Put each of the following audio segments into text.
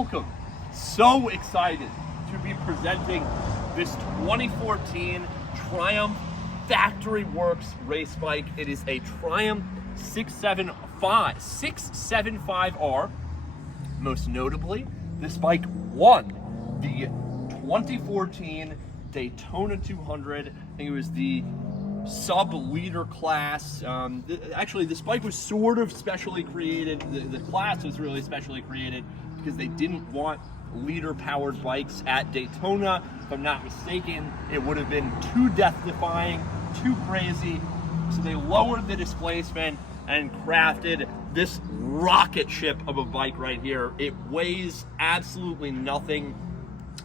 welcome. So excited to be presenting this 2014 Triumph Factory Works race bike. It is a Triumph 675R. Most notably, this bike won the 2014 Daytona 200. I think it was the sub-liter class. Actually, this bike was sort of specially created. The class was really specially created because they didn't want liter-powered bikes at Daytona. If I'm not mistaken, it would have been too death-defying, too crazy. So they lowered the displacement and crafted this rocket ship of a bike right here. It weighs absolutely nothing.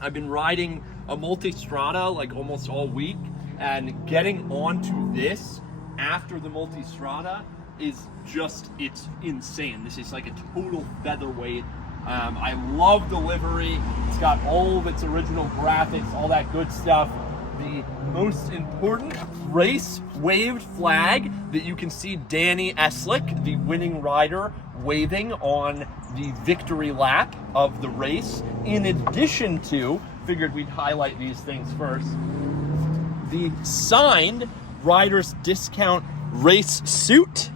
I've been riding a multi-strada like almost all week, and getting onto this after the multi-strada is just, it's insane. This is like a total featherweight. I love the livery. It's got all of its original graphics, all that good stuff. The most important race waved flag that you can see Danny Eslick, the winning rider, waving on the victory lap of the race. In addition to, figured we'd highlight these things first, the signed rider's discount race suit.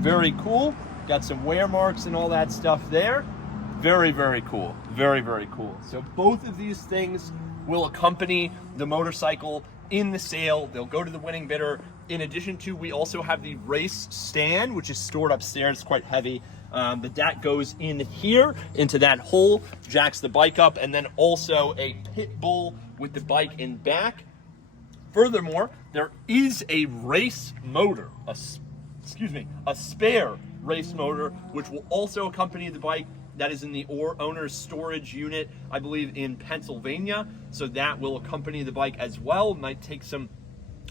Very cool. Got some wear marks and all that stuff there. Very, very cool. Very, very cool. So both of these things will accompany the motorcycle in the sale. They'll go to the winning bidder. In addition to, we also have the race stand, which is stored upstairs. It's quite heavy. But that goes in here, into that hole, jacks the bike up, and then also a pit bull with the bike in back. Furthermore, there is a race motor, a spare race motor, which will also accompany the bike. That is in the owner's storage unit, I believe, in Pennsylvania. So that will accompany the bike as well. It might take some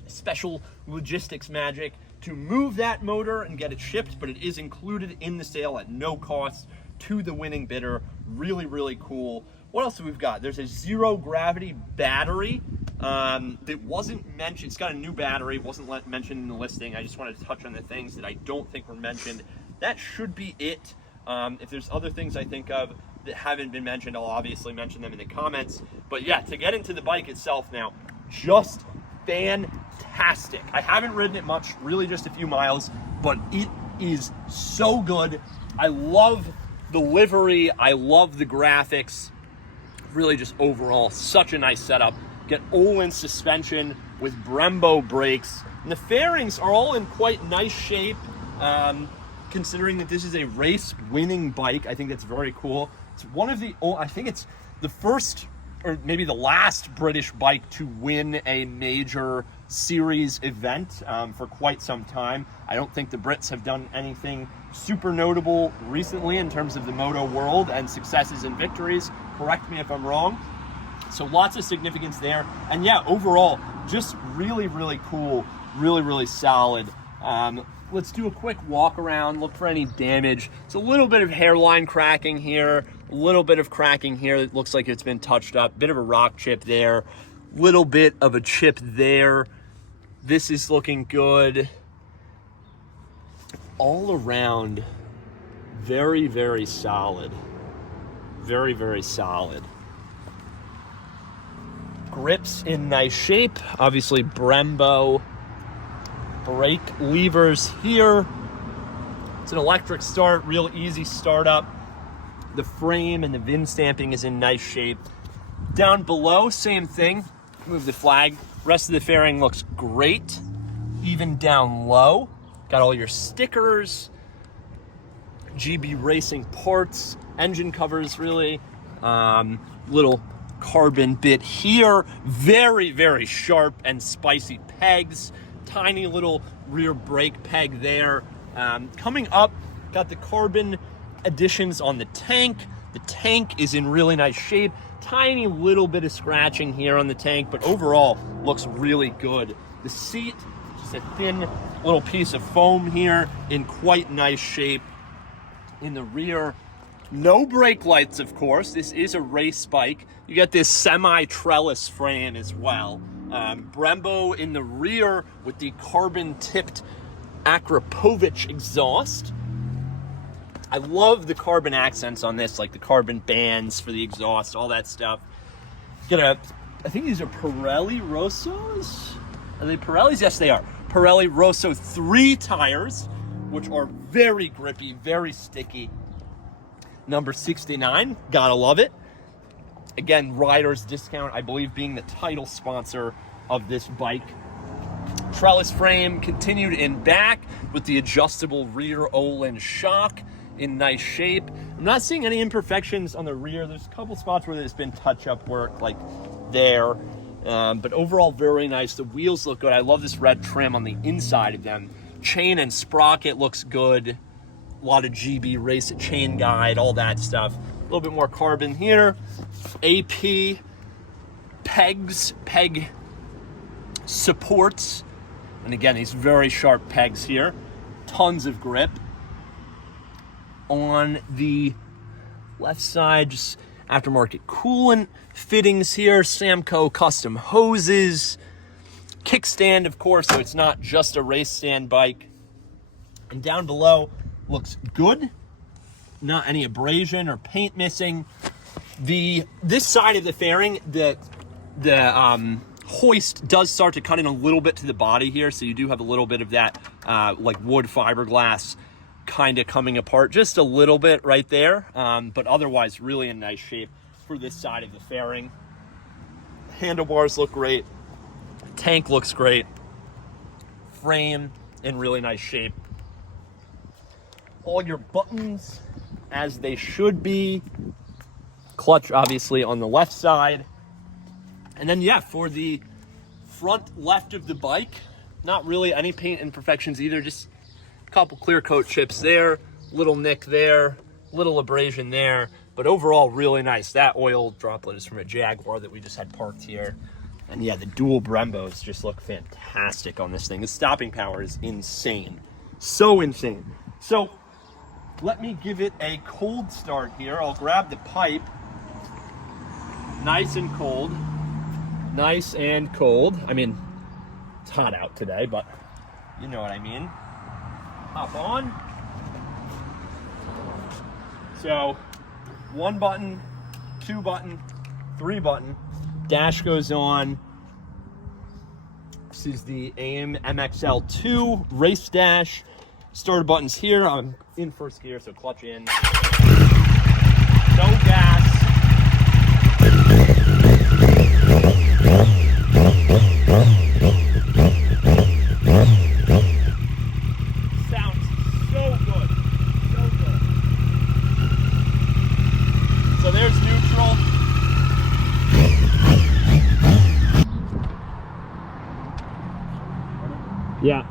special logistics magic to move that motor and get it shipped, but it is included in the sale at no cost to the winning bidder. Really, really cool. What else have we got? There's a zero gravity battery that wasn't mentioned. It's got a new battery, wasn't mentioned in the listing. I just wanted to touch on the things that I don't think were mentioned. That should be it. If there's other things I think of that haven't been mentioned, I'll obviously mention them in the comments. But yeah, to get into the bike itself now, just fantastic. I haven't ridden it much, really just a few miles, but it is so good. I love the livery. I love the graphics. Really just overall, such a nice setup. Get Olin suspension with Brembo brakes. And the fairings are all in quite nice shape. Considering that this is a race winning bike, I think that's very cool. It's one of the, I think it's the first or maybe the last British bike to win a major series event for quite some time. I don't think the Brits have done anything super notable recently in terms of the moto world and successes and victories. Correct me if I'm wrong. So lots of significance there. And yeah, overall, just really, really cool, really, really solid. Let's do a quick walk around, look for any damage. It's a little bit of hairline cracking here, a little bit of cracking here. It looks like it's been touched up. Bit of a rock chip there, little bit of a chip there. This is looking good. All around, very, very solid. Very, very solid. Grips in nice shape. Obviously Brembo. Brake levers here. It's an electric start, real easy startup. The frame and the VIN stamping is in nice shape. Down below, same thing. Move the flag. Rest of the fairing looks great. Even down low, got all your stickers, GB Racing parts, engine covers really, little carbon bit here. Very, very sharp and spicy pegs. Tiny little rear brake peg there. Coming up, got the carbon additions on the tank. The tank is in really nice shape. Tiny little bit of scratching here on the tank, but overall looks really good. The seat, just a thin little piece of foam here in quite nice shape. In the rear, no brake lights, of course. This is a race bike. You get this semi-trellis frame as well. Brembo in the rear with the carbon-tipped Akrapovic exhaust. I love the carbon accents on this, like the carbon bands for the exhaust, all that stuff. I think these are Pirelli Rossos? Are they Pirellis? Yes, they are. Pirelli Rosso 3 tires, which are very grippy, very sticky. Number 69, gotta love it. Again, Riders Discount, I believe, being the title sponsor of this bike. Trellis frame continued in back with the adjustable rear Olin shock in nice shape. I'm not seeing any imperfections on the rear. There's a couple spots where there's been touch-up work, like there. But overall, very nice. The wheels look good. I love this red trim on the inside of them. Chain and sprocket looks good. A lot of GB Race It chain guide, all that stuff. A little bit more carbon here. AP pegs, peg supports. And again, these very sharp pegs here. Tons of grip. On the left side, just aftermarket coolant fittings here. Samco custom hoses. Kickstand, of course, so it's not just a race stand bike. And down below looks good. Not any abrasion or paint missing. This side of the fairing, the hoist does start to cut in a little bit to the body here, so you do have a little bit of that like wood fiberglass kind of coming apart just a little bit right there, but otherwise really in nice shape for this side of the fairing. Handlebars look great. Tank looks great. Frame in really nice shape. All your buttons as they should be. Clutch obviously on the left side. And then yeah, for the front left of the bike, not really any paint imperfections either, just a couple clear coat chips there, little nick there, little abrasion there, but overall really nice. That oil droplet is from a Jaguar that we just had parked here. And yeah, the dual Brembos just look fantastic on this thing. The stopping power is insane. So insane. So let me give it a cold start here. I'll grab the pipe. Nice and cold. Nice and cold. I mean, it's hot out today, but you know what I mean. Hop on. So 1 button, 2 button, 3 button. Dash goes on. This is the AM MXL2 race dash. Starter buttons here. I'm in first gear, so clutch in. No gas. Sounds so good. So good. So there's neutral. Yeah.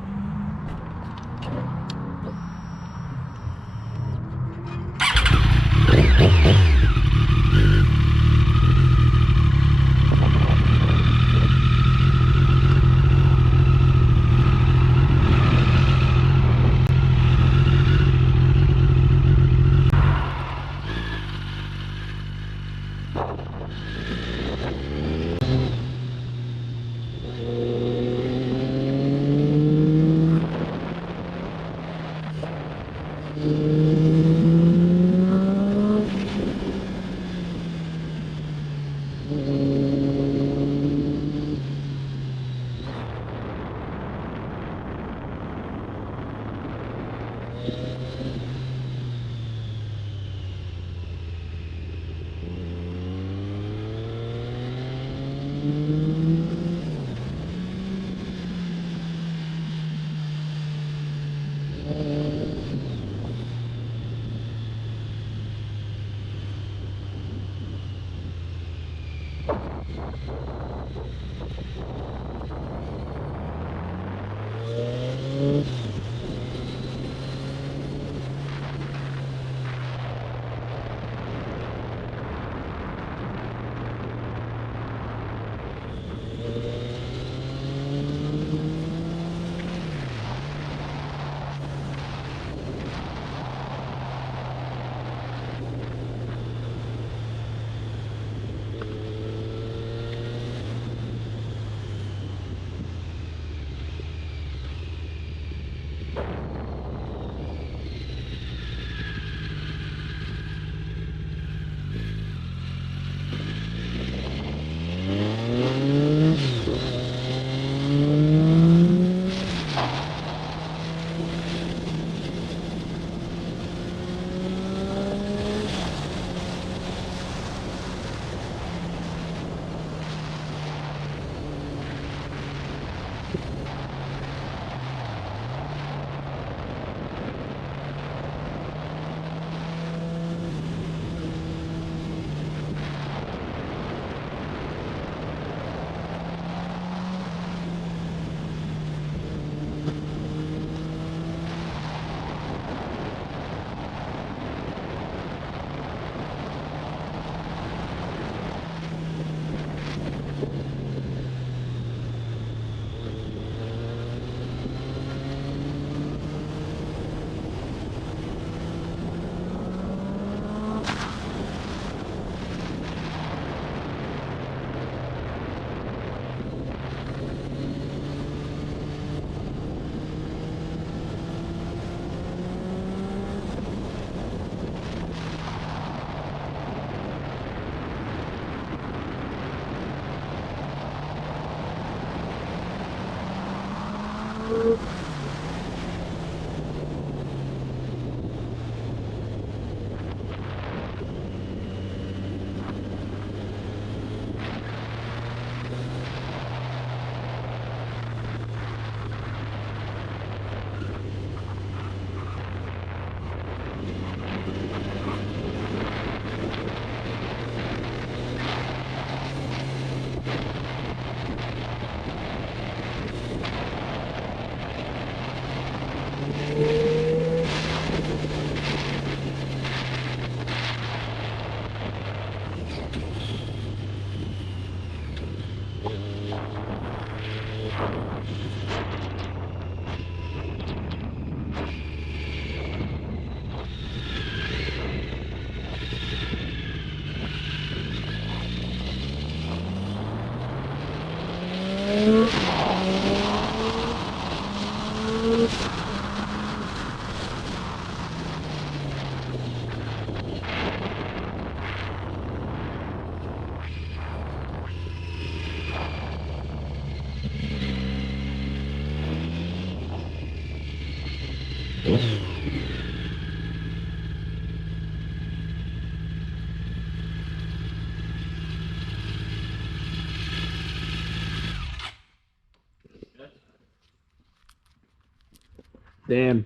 Damn.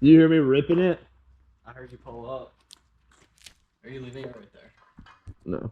You hear me ripping it? I heard you pull up. Are you leaving it right there? No.